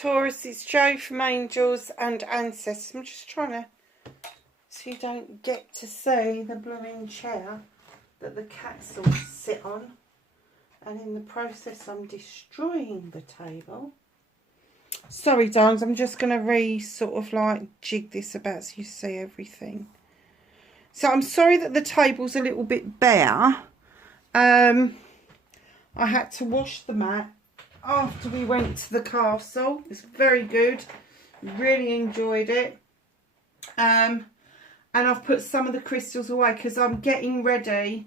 Taurus, it's Joe from Angels and Ancestors. I'm just trying to, so you don't get to see the blooming chair that the cats all sit on. And in the process, I'm destroying the table. Sorry, darlings, I'm just going to sort of like jig this about so you see everything. So I'm sorry that the table's a little bit bare. I had to wash the mat after we went to the castle. It's very good. Really enjoyed it. And I've put some of the crystals away because I'm getting ready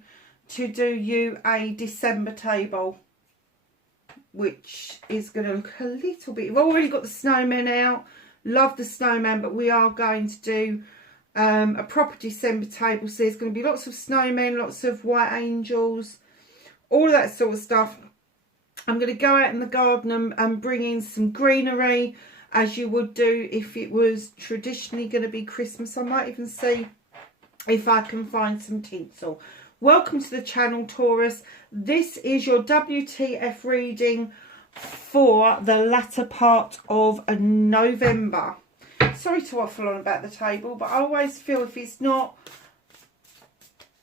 to do you a December table, which is going to look a little bit... We've already got the snowman out. Love the snowman, but we are going to do a proper December table. So there's going to be lots of snowmen, lots of white angels, all of that sort of stuff. I'm going to go out in the garden and bring in some greenery, as you would do if it was traditionally going to be Christmas. I might even see if I can find some tinsel. Welcome to the channel, Taurus. This is your WTF reading for the latter part of November. Sorry to waffle on about the table, but I always feel if it's not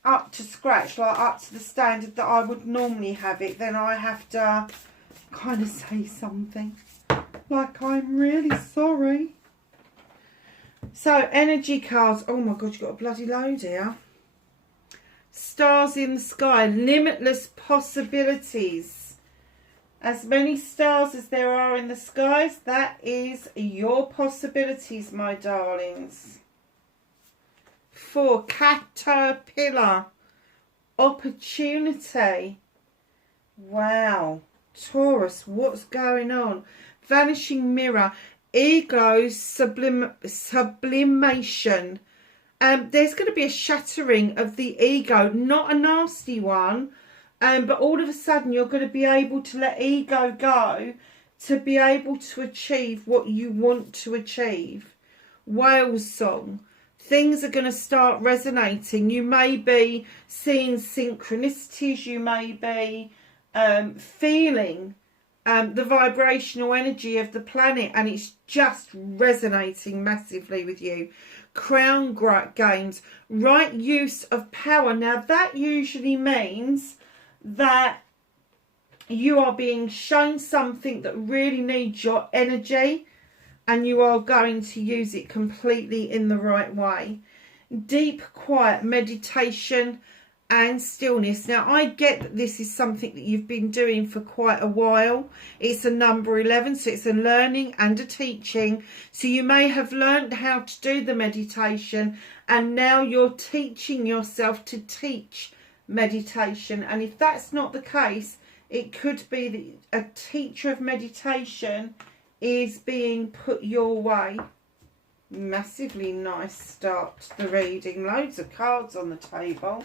up to scratch, like up to the standard that I would normally have it, then I have to kind of say something like I'm really sorry. So energy cards, oh my god, you've got a bloody load here. Stars in the sky, limitless possibilities. As many stars as there are in the skies, that is your possibilities, my darlings. 4, caterpillar, opportunity. Wow, Taurus, what's going on? Vanishing mirror, ego, sublimation. There's going to be a shattering of the ego, not a nasty one, but all of a sudden you're going to be able to let ego go to be able to achieve what you want to achieve. Whale song. Things are going to start resonating. You may be seeing synchronicities. You may be feeling the vibrational energy of the planet, and it's just resonating massively with you. Crown gains, right use of power. Now that usually means that you are being shown something that really needs your energy, and you are going to use it completely in the right way. Deep, quiet meditation and stillness. Now, I get that this is something that you've been doing for quite a while. It's a number 11, so it's a learning and a teaching. So you may have learned how to do the meditation, and now you're teaching yourself to teach meditation. And if that's not the case, it could be that a teacher of meditation is being put your way. Massively nice start to the reading. Loads of cards on the table.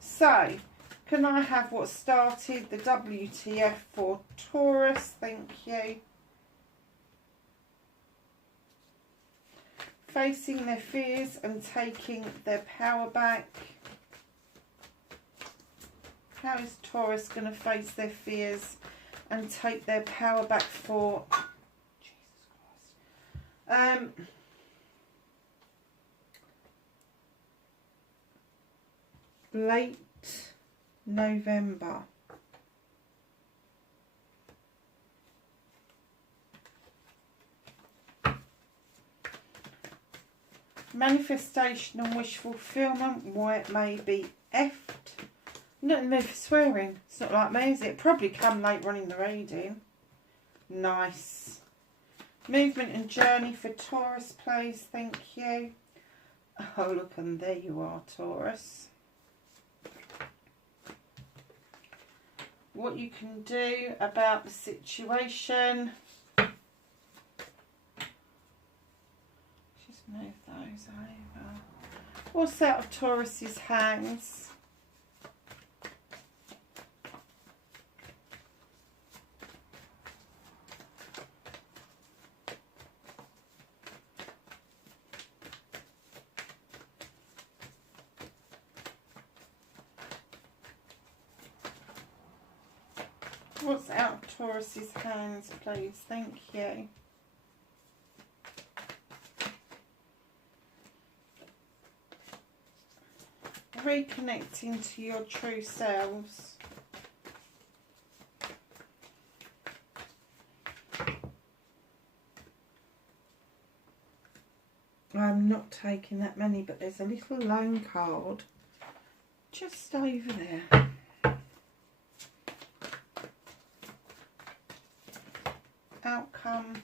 So, can I have what started the WTF for Taurus? Thank you. Facing their fears and taking their power back. How is Taurus going to face their fears and take their power back for... late November. Manifestation and wish fulfillment, why it may be effed. Nothing there for swearing. It's not like me, is it? Probably come later on in the reading. Nice. Movement and journey for Taurus, please. Thank you. Oh, look, and there you are, Taurus. What you can do about the situation. Just move those over. What's out of Taurus's hands? What's out of Taurus's hands, please? Thank you. reconnecting to your true selves. I'm not taking that many, but there's a little lone card just over there. Outcome.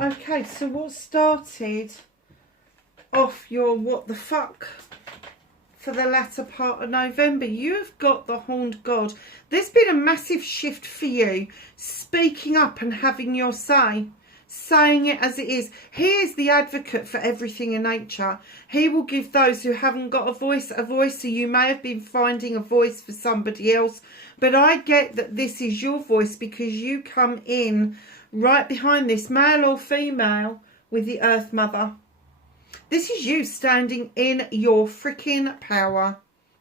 Okay, so what started off your what the fuck for the latter part of November, you've got the Horned God. There's been a massive shift for you, speaking up and having your say, saying it as it is. He is the advocate for everything in nature. He will give those who haven't got a voice. So you may have been finding a voice for somebody else, but I get that this is your voice because you come in right behind this, male or female, with the Earth Mother. This is you standing in your freaking power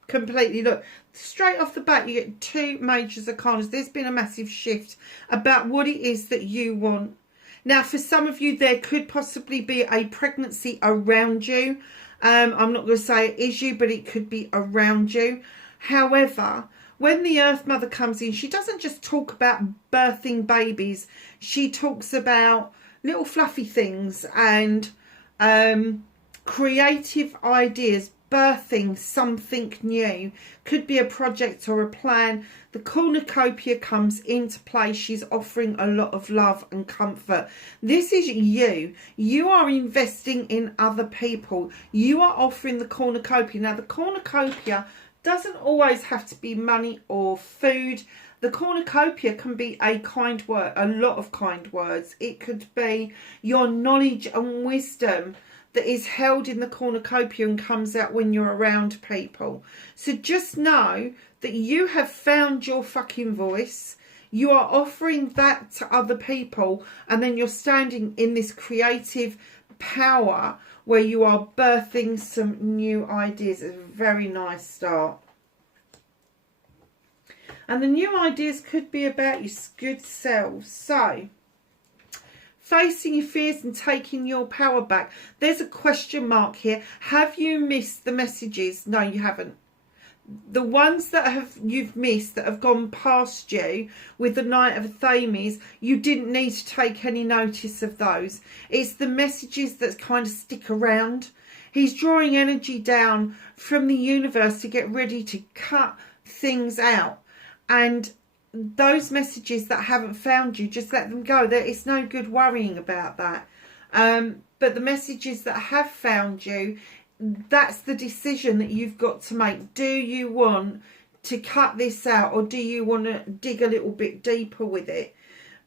completely. Look, straight off the bat, you get two major arcanas. There's been a massive shift about what it is that you want. Now, for some of you, there could possibly be a pregnancy around you. I'm not going to say it is you, but it could be around you. However, when the Earth Mother comes in, she doesn't just talk about birthing babies. She talks about little fluffy things and creative ideas, birthing something new. Could be a project or a plan. The cornucopia comes into play. She's offering a lot of love and comfort. This is you. You are investing in other people. You are offering the cornucopia. Now, the cornucopia doesn't always have to be money or food. The cornucopia can be a kind word, a lot of kind words. It could be your knowledge and wisdom that is held in the cornucopia and comes out when you're around people. So just know that you have found your fucking voice. You are offering that to other people, and then you're standing in this creative power where you are birthing some new ideas. It's a very nice start. And the new ideas could be about your good self. So, facing your fears and taking your power back. There's a question mark here. Have you missed the messages? No, you haven't. The ones that you've missed, that have gone past you with the Knight of Thames, you didn't need to take any notice of those. It's the messages that kind of stick around. He's drawing energy down from the universe to get ready to cut things out. And those messages that haven't found you, just let them go. It's no good worrying about that. But the messages that have found you, that's the decision that you've got to make. Do you want to cut this out, or do you want to dig a little bit deeper with it?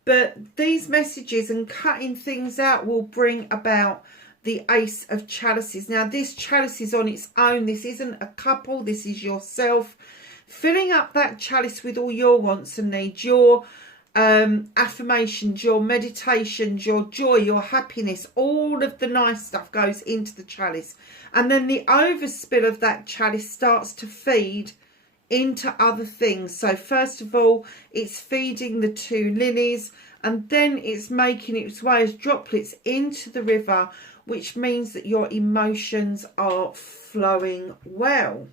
But these messages and cutting things out will bring about the Ace of Chalices. Now, this chalice is on its own. This isn't a couple. This is yourself. Filling up that chalice with all your wants and needs, your affirmations, your meditations, your joy, your happiness, all of the nice stuff goes into the chalice. And then the overspill of that chalice starts to feed into other things. So first of all, it's feeding the two lilies, and then it's making its way as droplets into the river, which means that your emotions are flowing well.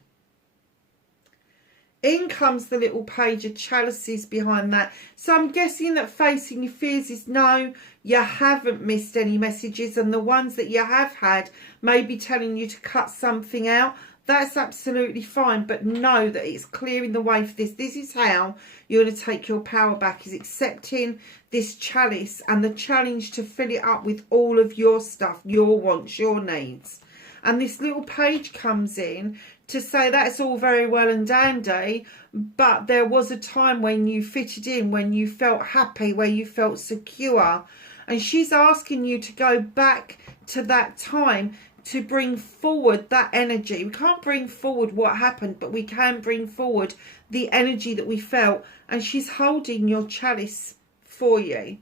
In comes the little page of chalices behind that. So I'm guessing that facing your fears is no, you haven't missed any messages, and the ones that you have had may be telling you to cut something out. That's absolutely fine, but know that it's clearing the way for this. This is how you're going to take your power back, is accepting this chalice and the challenge to fill it up with all of your stuff, your wants, your needs. And this little page comes in to say that's all very well and dandy, but there was a time when you fitted in, when you felt happy, where you felt secure. And she's asking you to go back to that time to bring forward that energy. We can't bring forward what happened, but we can bring forward the energy that we felt. And she's holding your chalice for you.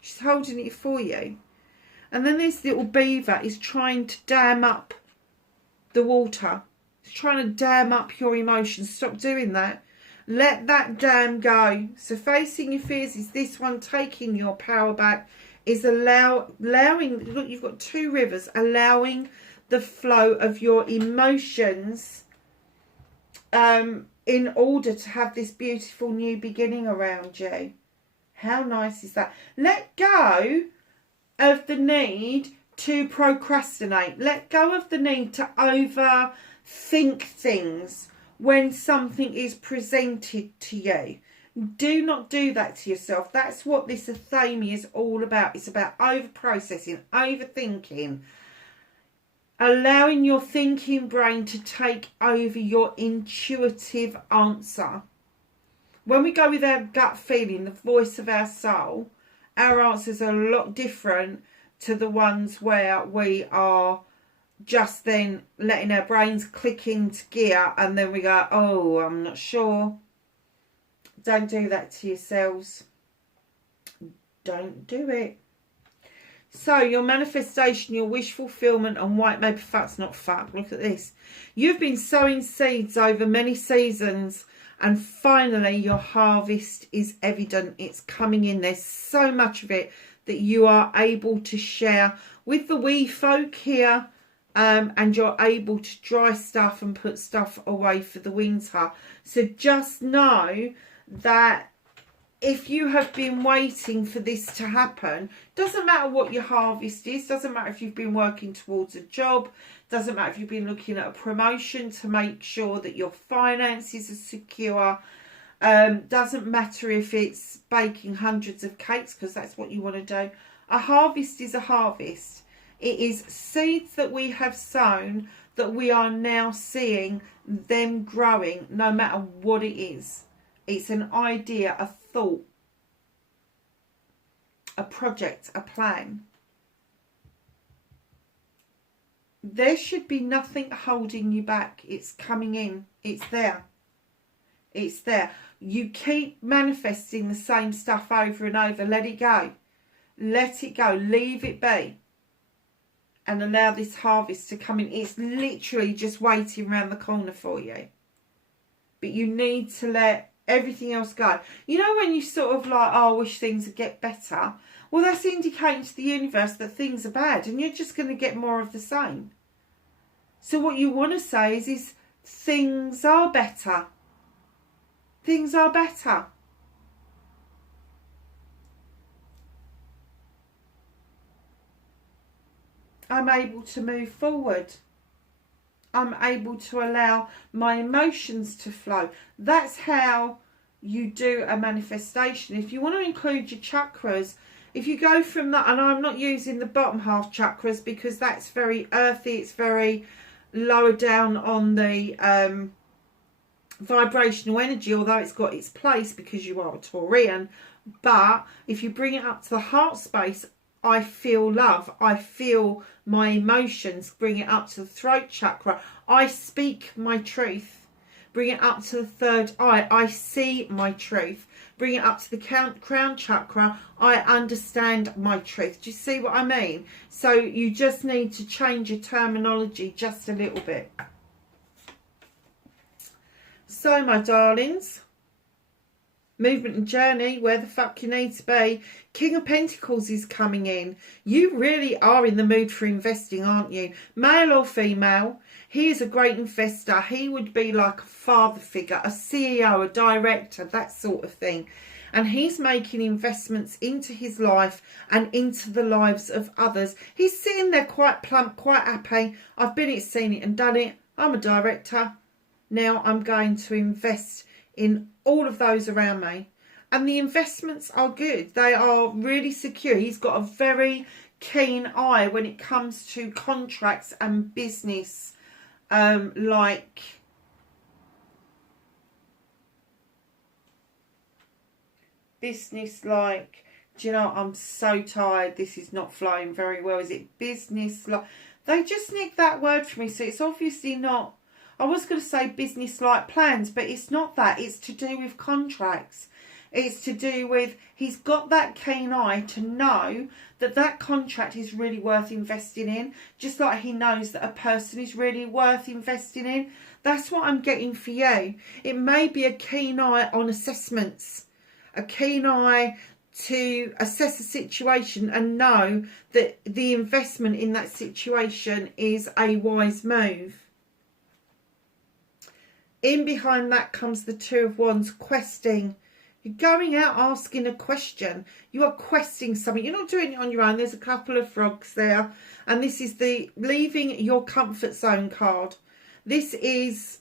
She's holding it for you. And then this little beaver is trying to dam up the water. It's trying to dam up your emotions. Stop doing that. Let that dam go. So facing your fears is this one, taking your power back. is allowing, look, you've got 2 rivers, allowing the flow of your emotions in order to have this beautiful new beginning around you. How nice is that? Let go of the need to procrastinate. Let go of the need to overthink things when something is presented to you. Do not do that to yourself. That's what this Athame is all about. It's about over-processing, overthinking, allowing your thinking brain to take over your intuitive answer. When we go with our gut feeling, the voice of our soul, our answers are a lot different to the ones where we are just then letting our brains click into gear and then we go, oh, I'm not sure. Don't do that to yourselves. Don't do it. So your manifestation, your wish fulfillment and white paper fuck's not fuck. Look at this. You've been sowing seeds over many seasons and finally your harvest is evident. It's coming in. There's so much of it that you are able to share with the wee folk here. And you're able to dry stuff and put stuff away for the winter. So just know that if you have been waiting for this to happen, doesn't matter what your harvest is, doesn't matter if you've been working towards a job, doesn't matter if you've been looking at a promotion to make sure that your finances are secure, doesn't matter if it's baking hundreds of cakes, because that's what you want to do. A harvest is a harvest. It is seeds that we have sown that we are now seeing them growing, no matter what it is. It's an idea, a thought, a project, a plan. There should be nothing holding you back. It's coming in. It's there. It's there. You keep manifesting the same stuff over and over. Let it go. Let it go. Leave it be. And allow this harvest to come in. It's literally just waiting around the corner for you. But you need to let everything else go. You know when you sort of like, oh, I wish things would get better. Well, that's indicating to the universe that things are bad. And you're just going to get more of the same. So what you want to say is things are better. Things are better. I'm able to move forward. I'm able to allow my emotions to flow. That's how you do a manifestation. If you want to include your chakras, if you go from that, and I'm not using the bottom half chakras because that's very earthy, it's very lower down on the vibrational energy, although it's got its place because you are a Taurian. But if you bring it up to the heart space, I feel love. I feel my emotions. Bring it up to the throat chakra. I speak my truth. Bring it up to the third eye. I see my truth. Bring it up to the crown chakra. I understand my truth. Do you see what I mean? So you just need to change your terminology just a little bit. So my darlings, movement and journey, where the fuck you need to be. King of Pentacles is coming in. You really are in the mood for investing, aren't you? Male or female, he is a great investor. He would be like a father figure, a CEO, a director, that sort of thing. And he's making investments into his life and into the lives of others. He's sitting there quite plump, quite happy. I've been it, seen it and done it. I'm a director. Now I'm going to invest in all of those around me, and the investments are good. They are really secure. He's got a very keen eye when it comes to contracts and business, like business, like, do you know, I'm so tired, this is not flowing very well. Is it business like? They just nicked that word for me, so it's obviously not. I was going to say business-like plans, but it's not that. It's to do with contracts. It's to do with, he's got that keen eye to know that that contract is really worth investing in, just like he knows that a person is really worth investing in. That's what I'm getting for you. It may be a keen eye on assessments, a keen eye to assess the situation and know that the investment in that situation is a wise move. In behind that comes the Two of Wands, questing. You're going out asking a question. You are questing something. You're not doing it on your own. There's a couple of frogs there. And this is the leaving your comfort zone card. This is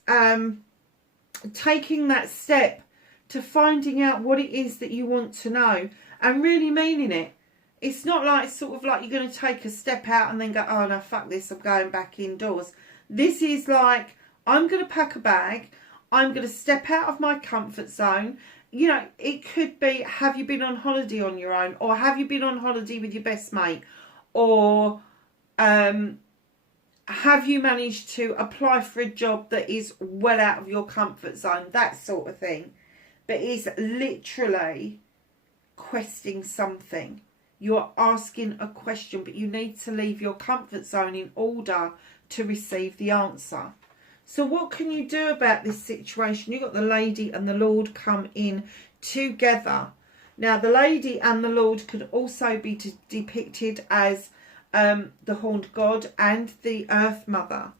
taking that step to finding out what it is that you want to know and really meaning it. It's not like sort of like you're going to take a step out and then go, oh no, fuck this, I'm going back indoors. This is like, I'm going to pack a bag. I'm going to step out of my comfort zone. You know, it could be, have you been on holiday on your own? Or have you been on holiday with your best mate? Or have you managed to apply for a job that is well out of your comfort zone? That sort of thing. But it's literally questing something. You're asking a question, but you need to leave your comfort zone in order to receive the answer. So what can you do about this situation? You've got the Lady and the Lord come in together. Now, the Lady and the Lord could also be depicted as the Horned God and the Earth Mother,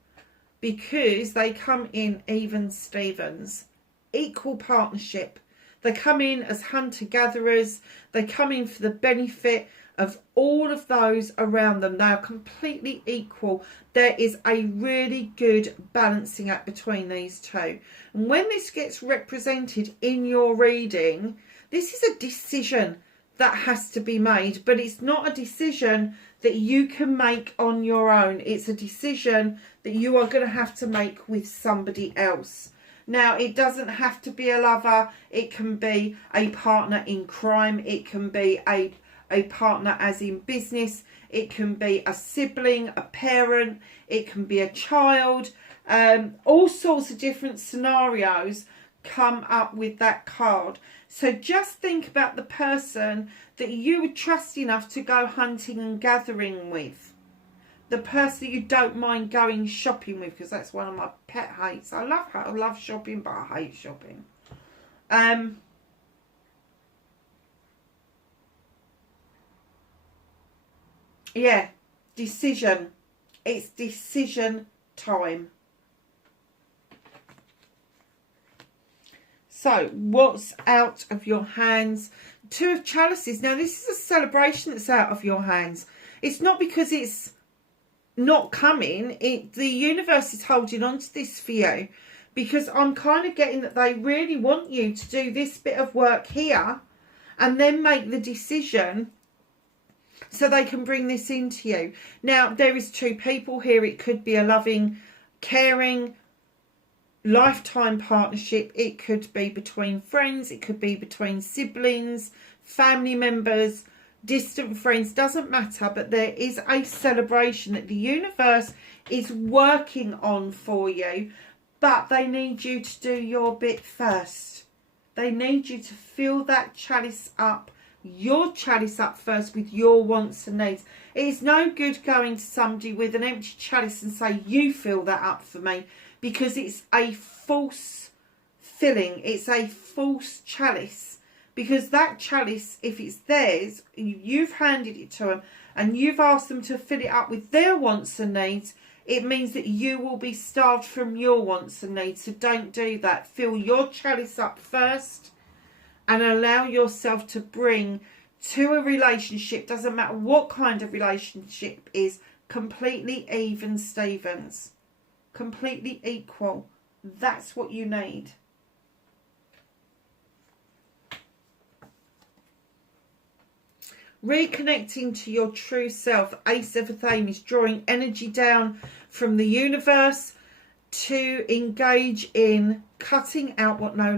because they come in even Stevens, equal partnership. They come in as hunter-gatherers. They come in for the benefit of all of those around them. They are completely equal. There is a really good balancing act between these two. And when this gets represented in your reading, this is a decision that has to be made, but it's not a decision that you can make on your own. It's a decision that you are going to have to make with somebody else. Now, it doesn't have to be a lover. It can be a partner in crime. It can be a partner as in business. It can be a sibling, a parent. It can be a child. All sorts of different scenarios come up with that card. So just think about the person that you would trust enough to go hunting and gathering with. The person that you don't mind going shopping with, because that's one of my pet hates. I love shopping, but I hate shopping. Yeah, decision. It's decision time. So, what's out of your hands? Two of Chalices. Now, this is a celebration that's out of your hands. It's not because it's not coming. The universe is holding on to this for you, because I'm kind of getting that they really want you to do this bit of work here and then make the decision so they can bring this into you. Now, there is two people here. It could be a loving, caring, lifetime partnership. It could be between friends. It could be between siblings, family members, distant friends. Doesn't matter, but there is a celebration that the universe is working on for you, but they need you to do your bit first. They need you to fill that chalice up, your chalice up first, with your wants and needs. It is no good going to somebody with an empty chalice and say, you fill that up for me, because it's a false filling. It's a false chalice, because that chalice, if it's theirs, you've handed it to them and you've asked them to fill it up with their wants and needs. It means that you will be starved from your wants and needs. So don't do that. Fill your chalice up first and allow yourself to bring to a relationship, doesn't matter what kind of relationship is, completely even Stevens. Completely equal. That's what you need. Reconnecting to your true self. Ace of Athame is drawing energy down from the universe to engage in cutting out what no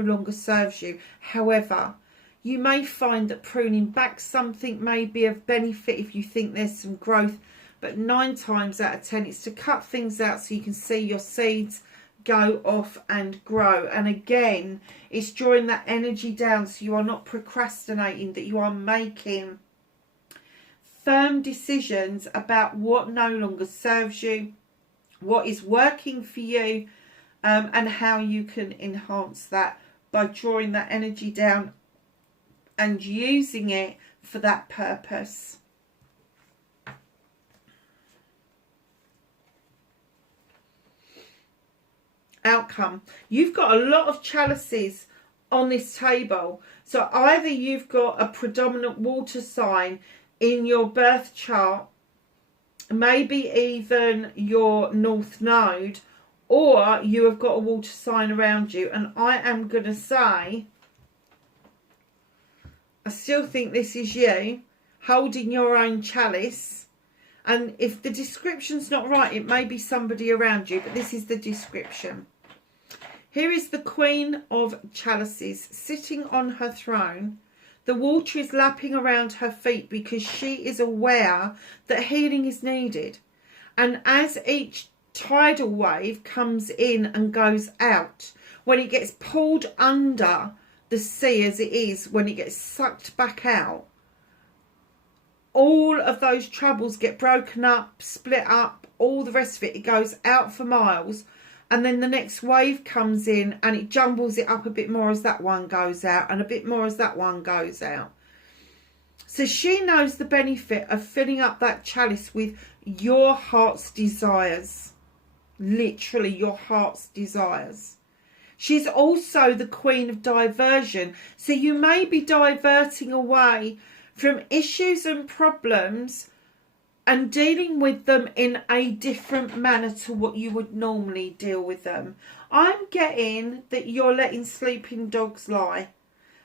longer serves you. However, you may find that pruning back something may be of benefit if you think there's some growth, but 9 times out of 10 it's to cut things out so you can see your seeds go off and grow. And again, it's drawing that energy down so you are not procrastinating, that you are making firm decisions about what no longer serves you, what is working for you, and how you can enhance that by drawing that energy down and using it for that purpose. Outcome. You've got a lot of chalices on this table. So either you've got a predominant water sign in your birth chart, maybe even your north node, or you have got a water sign around you. And I am going to say, I still think this is you holding your own chalice. And if the description's not right, it may be somebody around you, but this is the description. Here is the Queen of Chalices sitting on her throne. The water is lapping around her feet because she is aware that healing is needed. And as each tidal wave comes in and goes out, when it gets pulled under the sea as it is, when it gets sucked back out, all of those troubles get broken up, split up, all the rest of it. It goes out for miles. And then the next wave comes in and it jumbles it up a bit more as that one goes out, and a bit more as that one goes out. So she knows the benefit of filling up that chalice with your heart's desires. Literally your heart's desires. She's also the Queen of Diversion. So you may be diverting away from issues and problems and dealing with them in a different manner to what you would normally deal with them. I'm getting that you're letting sleeping dogs lie.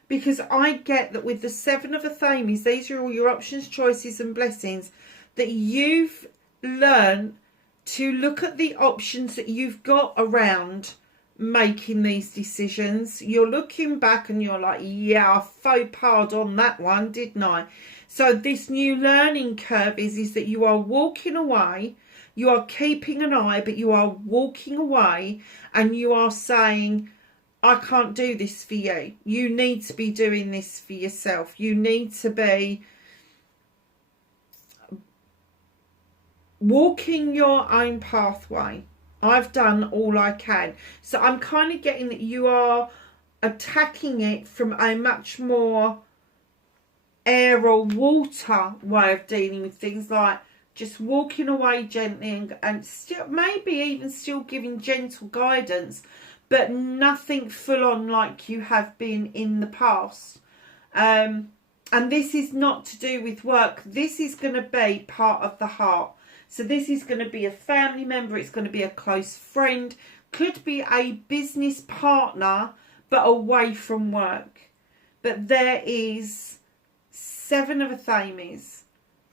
Because I get that with the Seven of Athames, these are all your options, choices and blessings, that you've learned to look at the options that you've got around making these decisions. You're looking back and you're like, yeah, I faux pas on that one, didn't I? So this new learning curve is that you are walking away, you are keeping an eye, but you are walking away and you are saying, I can't do this for you. You need to be doing this for yourself. You need to be walking your own pathway. I've done all I can. So I'm kind of getting that you are attacking it from a much more air or water way of dealing with things, like just walking away gently and still maybe even still giving gentle guidance, but nothing full on like you have been in the past. And this is not to do with work. This is going to be part of the heart. So this is going to be a family member. It's going to be a close friend. Could be a business partner, but away from work. But there is Seven of Athames.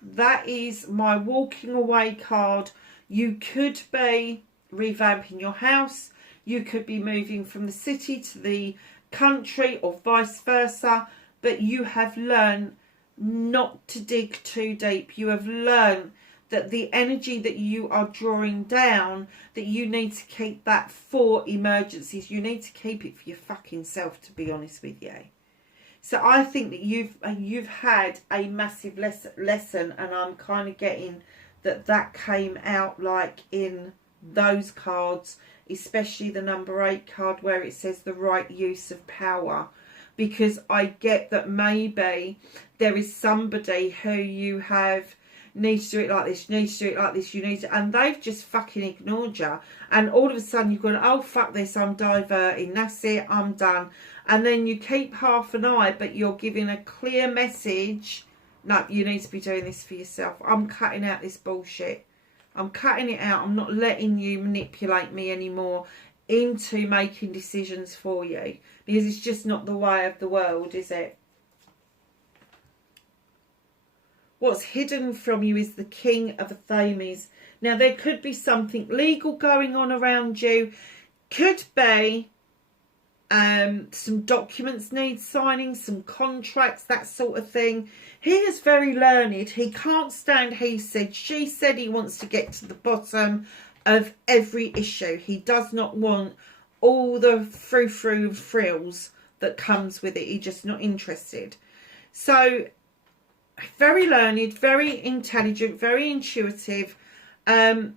That is my walking away card. You could be revamping your house. You could be moving from the city to the country or vice versa. But you have learned not to dig too deep. You have learned that the energy that you are drawing down, that you need to keep that for emergencies. You need to keep it for your fucking self, to be honest with you. So I think that you've had a massive lesson, and I'm kind of getting that came out like in those cards, especially the number 8 card where it says the right use of power. Because I get that maybe there is somebody who you have need to do it like this, you need to do it like this, you need to, and they've just fucking ignored you, and all of a sudden you've gone, oh fuck this, I'm diverting, that's it, I'm done. And then you keep half an eye, but you're giving a clear message, no, you need to be doing this for yourself. I'm cutting out this bullshit. I'm cutting it out. I'm not letting you manipulate me anymore into making decisions for you, because it's just not the way of the world, is it? What's hidden from you is the King of Athames. Now, there could be something legal going on around you. Could be some documents need signing, some contracts, that sort of thing. He is very learned. He can't stand he said, she said. He wants to get to the bottom of every issue. He does not want all the frou-frou frills that comes with it. He's just not interested. So, very learned, very intelligent, very intuitive. Could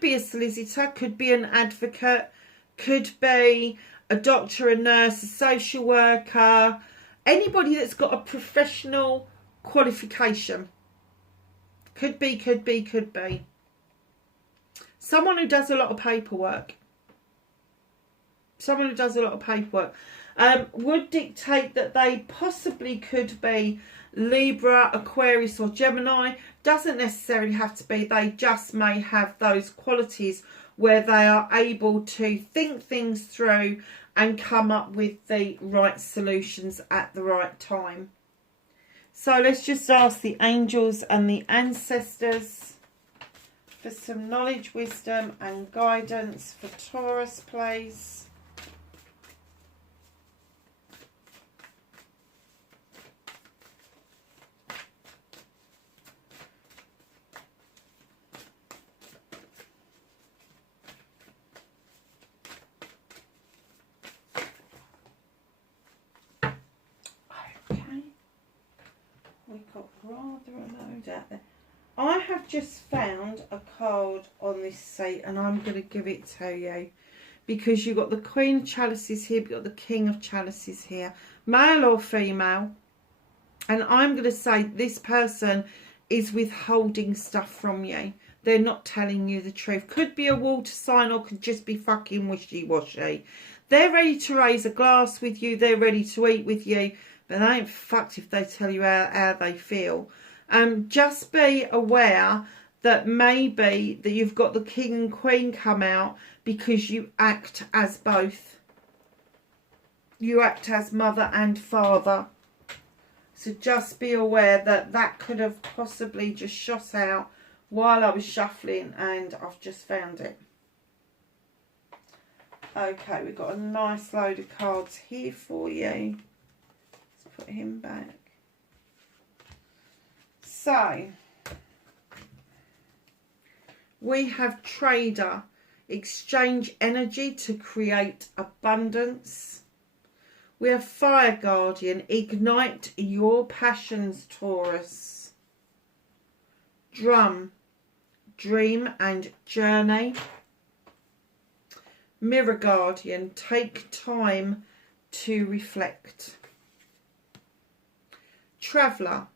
be a solicitor, could be an advocate, could be a doctor, a nurse, a social worker, anybody that's got a professional qualification. Could be, could be, could be. Someone who does a lot of paperwork. Someone who does a lot of paperwork. Would dictate that they possibly could be Libra, Aquarius or Gemini. Doesn't necessarily have to be. They just may have those qualities where they are able to think things through and come up with the right solutions at the right time. So let's just ask the angels and the ancestors for some knowledge, wisdom and guidance for Taurus, please. We've got rather a load out there. I have just found a card on this seat and I'm going to give it to you because you've got the Queen of Chalices here, you've got the King of Chalices here, male or female, and I'm going to say this person is withholding stuff from you. They're not telling you the truth. Could be a water sign or could just be fucking wishy-washy. They're ready to raise a glass with you, they're ready to eat with you, but they ain't fucked if they tell you how they feel. Just be aware that maybe that you've got the King and Queen come out because you act as both. You act as mother and father. So just be aware that that could have possibly just shot out while I was shuffling and I've just found it. Okay, we've got a nice load of cards here for you. Put him back. So we have trader, exchange energy to create abundance. We have fire guardian, ignite your passions, Taurus. Drum, dream and journey. Mirror guardian, take time to reflect. Traveller,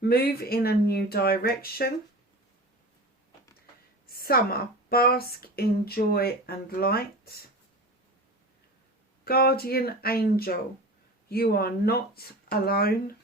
move in a new direction. Summer, bask in joy and light. Guardian angel, you are not alone.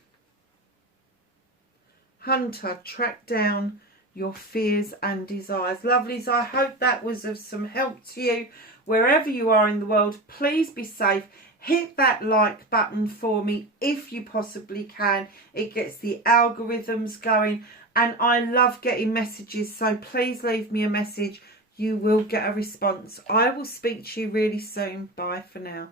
Hunter, track down your fears and desires. Lovelies, I hope that was of some help to you. Wherever you are in the world, please be safe. Hit that like button for me if you possibly can. It gets the algorithms going and I love getting messages, so please leave me a message. You will get a response. I will speak to you really soon. Bye for now.